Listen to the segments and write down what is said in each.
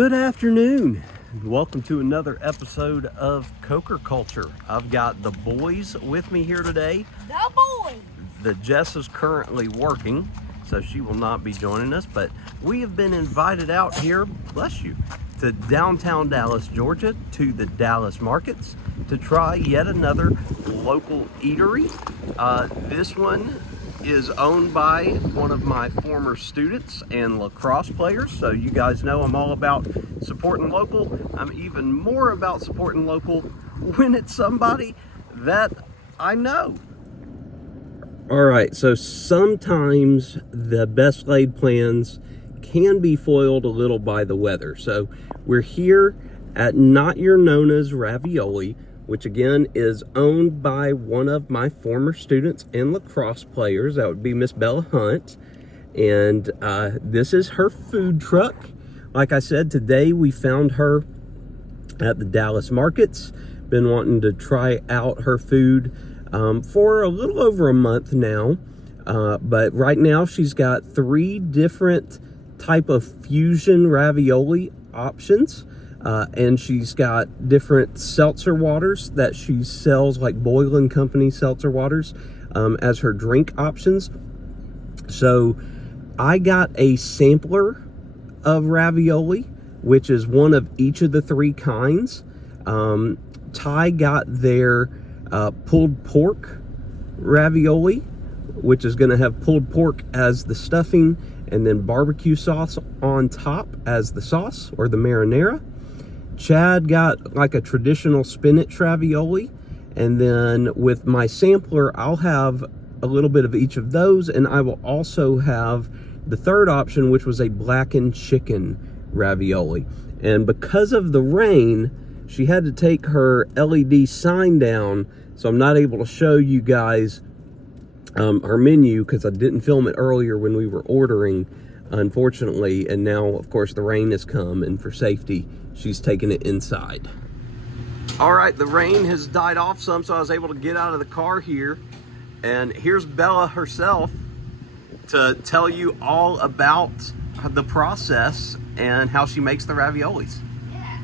Good afternoon. Welcome to another episode of Coker Culture. I've got the boys with me here today. The boys! The Jess is currently working, so she will not be joining us, but we have been invited out here, bless you, to downtown Dallas, Georgia, to the Dallas markets to try yet another local eatery. This one is owned by one of my former students and lacrosse players, so you guys know I'm all about supporting local. I'm even more about supporting local when it's somebody that I know. All right, so sometimes the best laid plans can be foiled a little by the weather. So we're here at Not Your Nonna's Ravioli, which again is owned by one of my former students and lacrosse players. That would be Miss Bella Hunt. And this is her food truck. Like I said, today we found her at the Dallas markets. Been wanting to try out her food for a little over a month now. But right now she's got 3 different type of fusion ravioli options. And she's got different seltzer waters that she sells, like Boylan Company seltzer waters, as her drink options. So I got a sampler of ravioli, which is one of each of the 3 kinds. Ty got their pulled pork ravioli, which is going to have pulled pork as the stuffing and then barbecue sauce on top as the sauce or the marinara. Chad got like a traditional spinach ravioli, and then with my sampler I'll have a little bit of each of those, and I will also have the third option, which was a blackened chicken ravioli. And because of the rain, she had to take her LED sign down, so I'm not able to show you guys our menu because I didn't film it earlier when we were ordering, unfortunately. And now of course the rain has come, and for safety she's taking it inside. All right, the rain has died off some, so I was able to get out of the car here, and here's Bella herself to tell you all about the process and how she makes the raviolis. Yeah.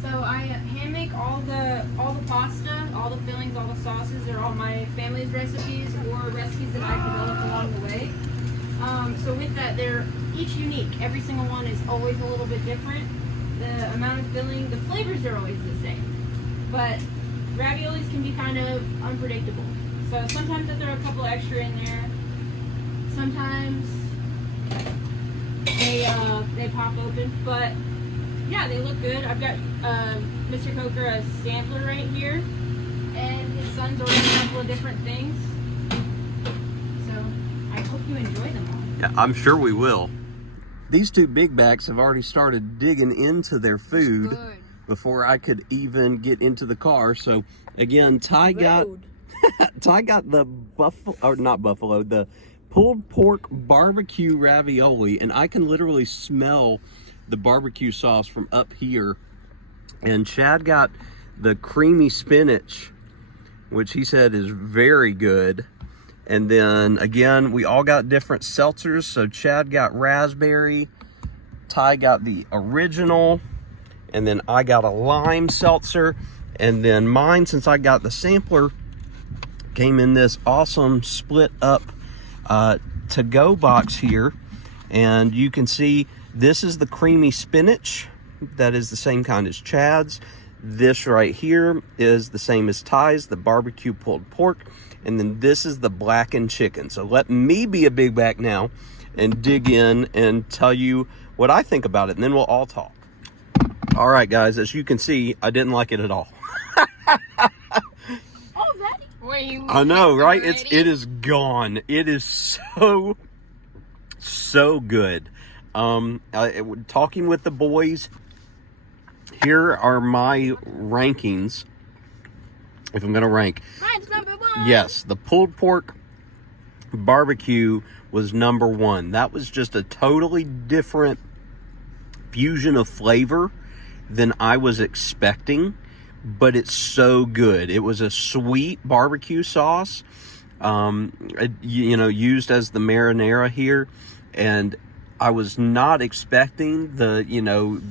So I hand make all the pasta, all the fillings, all the sauces. They're all my family's recipes or recipes that I've developed along the way. So with that, they're each unique. Every single one is always a little bit different. The amount of filling, the flavors are always the same. But raviolis can be kind of unpredictable. So sometimes I throw a couple extra in there. Sometimes they pop open. But yeah, they look good. I've got Mr. Coker a sampler right here. And his son's ordered a couple of different things. So I hope you enjoy them all. Yeah, I'm sure we will. These 2 big backs have already started digging into their food before I could even get into the car. So again, Ty got the the pulled pork barbecue ravioli, and I can literally smell the barbecue sauce from up here. And Chad got the creamy spinach, which he said is very good. And then again, we all got different seltzers. So Chad got raspberry, Ty got the original, and then I got a lime seltzer. And then mine, since I got the sampler, came in this awesome split up to-go box here. And you can see this is the creamy spinach. That is the same kind as Chad's. This right here is the same as Ty's, the barbecue pulled pork. And then this is the blackened chicken. So let me be a big back now and dig in and tell you what I think about it, and then we'll all talk. All right, guys, as you can see, I didn't like it at all. Already? I know, right? It is gone. It is so good. Talking with the boys, here are my rankings. If I'm gonna rank, Mine's number 1. Yes, the pulled pork barbecue was number 1. That was just a totally different fusion of flavor than I was expecting, but it's so good. It was a sweet barbecue sauce, used as the marinara here, and I was not expecting the,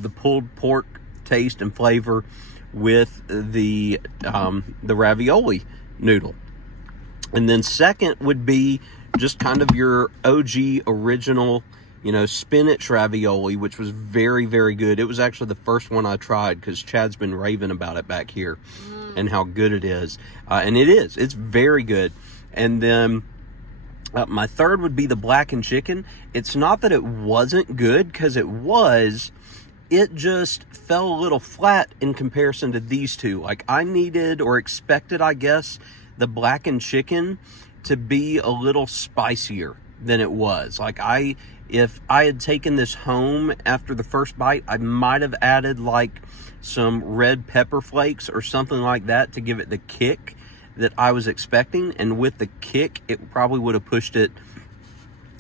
the pulled pork taste and flavor with the ravioli noodle. And then second would be just kind of your OG original, spinach ravioli, which was very, very good. It was actually the first one I tried because Chad's been raving about it back here and how good it is. And it's very good. And then my third would be the blackened chicken. It's not that it wasn't good, because it was. It just fell a little flat in comparison to these two. Like, I needed or expected, I guess, the blackened chicken to be a little spicier than it was. Like, if I had taken this home after the first bite, I might have added like some red pepper flakes or something like that to give it the kick that I was expecting. And with the kick, it probably would have pushed it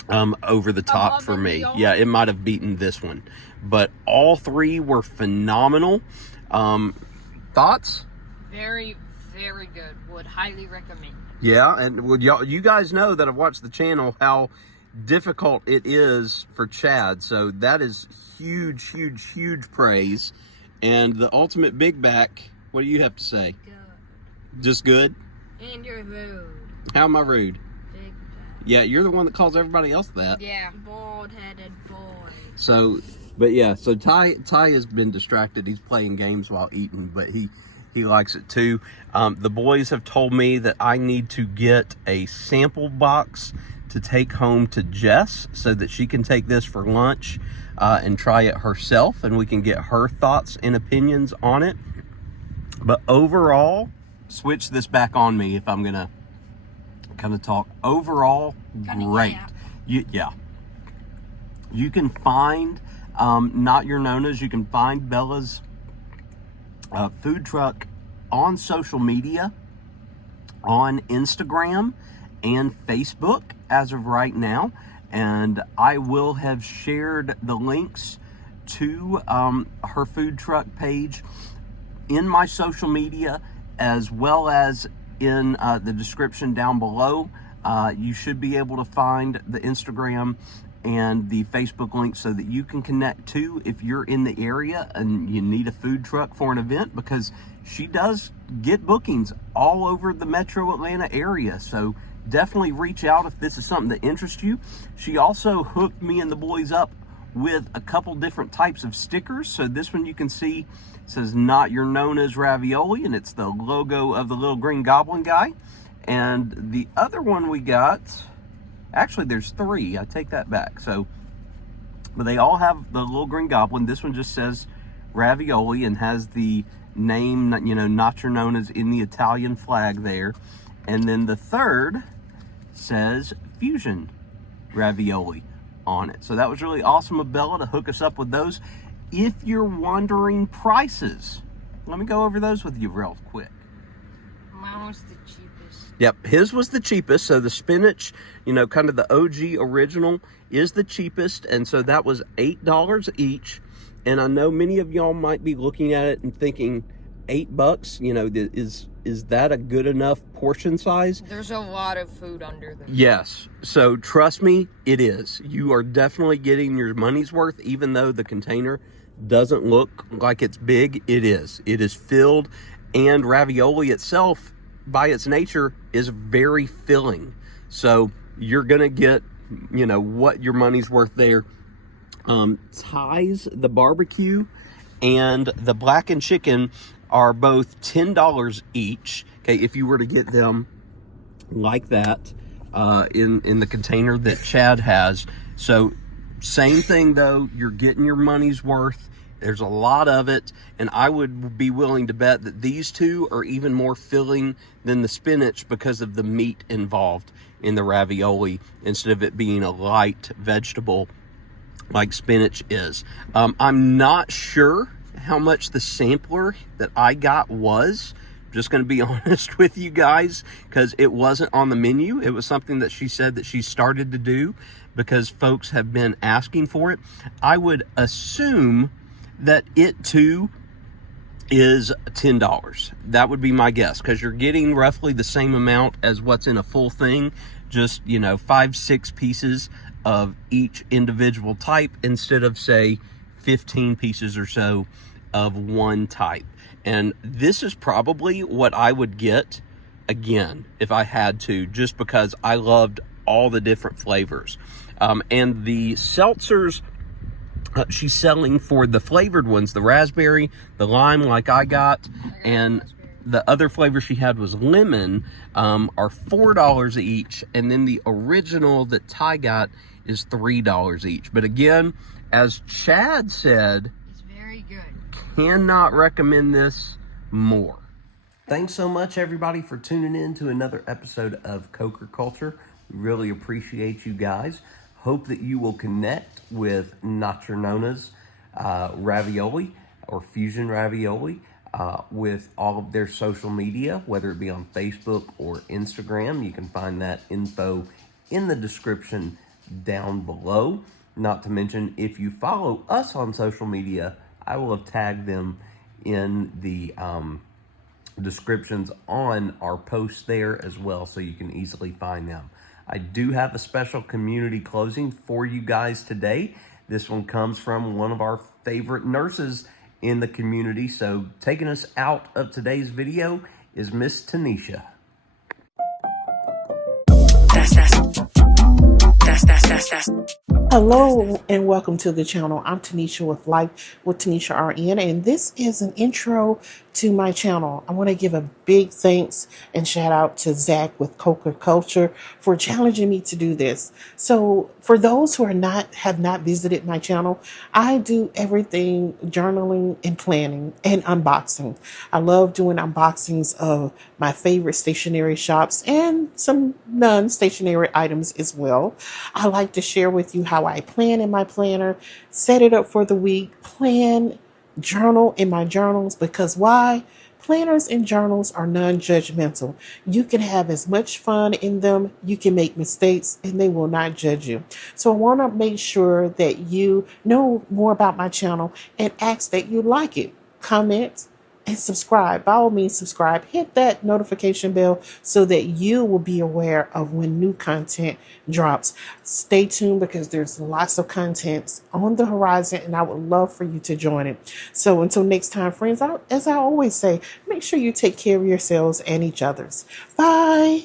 over the top for me. Yeah, it might have beaten this one. But all three were phenomenal. Thoughts? Very, very good. Would highly recommend. Yeah, and you guys know that I've watched the channel how difficult it is for Chad. So that is huge, huge, huge praise. And the ultimate big back, what do you have to say? Good. Just good? And you're rude. How am I rude? Big back. Yeah, you're the one that calls everybody else that. Yeah. Bald-headed boy. So, but yeah, so Ty has been distracted. He's playing games while eating, but he likes it too. The boys have told me that I need to get a sample box to take home to Jess so that she can take this for lunch and try it herself, and we can get her thoughts and opinions on it. But overall, switch this back on me if I'm gonna kind of talk. Overall, great. Yeah. You can find Not Your Nonna's. You can find Bella's food truck on social media, on Instagram and Facebook as of right now. And I will have shared the links to her food truck page in my social media, as well as in the description down below. You should be able to find the Instagram and the Facebook link so that you can connect to if you're in the area and you need a food truck for an event, because she does get bookings all over the metro Atlanta area. So definitely reach out if this is something that interests you. She also hooked me and the boys up with a couple different types of stickers. So this one you can see says Not Your Nonna's Ravioli, and it's the logo of the little green goblin guy. And the other one we got, actually there's three, I take that back. So, but they all have the little green goblin. This one just says Ravioli and has the name, Not Your Nonna's in the Italian flag there. And then the third says Fusion Ravioli on it. So that was really awesome of Bella to hook us up with those. If you're wondering prices, let me go over those with you real quick. Mine was the cheapest. Yep, his was the cheapest. So the spinach, kind of the OG original is the cheapest. And so that was $8 each. And I know many of y'all might be looking at it and thinking, $8, is that a good enough portion size? There's a lot of food under there. Yes. So trust me, it is. You are definitely getting your money's worth, even though the container doesn't look like it's big. It is. It is filled, and ravioli itself, by its nature, is very filling. So you're going to get, what your money's worth there. Ty's, the barbecue, and the blackened chicken are both $10 each. Okay, if you were to get them like that in the container that Chad has. So same thing though, you're getting your money's worth. There's a lot of it, and I would be willing to bet that these two are even more filling than the spinach because of the meat involved in the ravioli instead of it being a light vegetable like spinach is. I'm not sure how much the sampler that I got was. Just going to be honest with you guys, because it wasn't on the menu. It was something that she said that she started to do because folks have been asking for it. I would assume that it too is $10. That would be my guess, because you're getting roughly the same amount as what's in a full thing, just, 5-6 pieces of each individual type instead of, say, 15 pieces or so of one type. And this is probably what I would get again if I had to, just because I loved all the different flavors. And the seltzers, she's selling for the flavored ones, the raspberry, the lime like I got, and the other flavor she had was lemon, are $4 each. And then the original that Ty got is $3 each. But again, as Chad said, It's very good. cannot recommend this more. Thanks so much, everybody, for tuning in to another episode of Coker Culture. We really appreciate you guys. Hope that you will connect with Not Your Nonna's ravioli or fusion ravioli with all of their social media, whether it be on Facebook or Instagram. You can find that info in the description down below. Not to mention, if you follow us on social media, I will have tagged them in the descriptions on our posts there as well, so you can easily find them. I do have a special community closing for you guys today. This one comes from one of our favorite nurses in the community. So taking us out of today's video is Miss Tanisha. Hello and welcome to the channel. I'm Tanisha with Life with Tanisha RN, and this is an intro to my channel. I want to give a big thanks and shout out to Zach with Coker Culture for challenging me to do this. So for those who have not visited my channel, I do everything journaling and planning and unboxing. I love doing unboxings of my favorite stationery shops and some non-stationery items as well. I like to share with you how I plan in my planner, set it up for the week, plan, journal in my journals, because why? Planners and journals are non-judgmental. You can have as much fun in them, you can make mistakes, and they will not judge you. So I want to make sure that you know more about my channel and ask that you like it, comment, and subscribe. By all means, subscribe. Hit that notification bell so that you will be aware of when new content drops. Stay tuned because there's lots of content on the horizon, and I would love for you to join it. So until next time, friends, as I always say, make sure you take care of yourselves and each other's. Bye.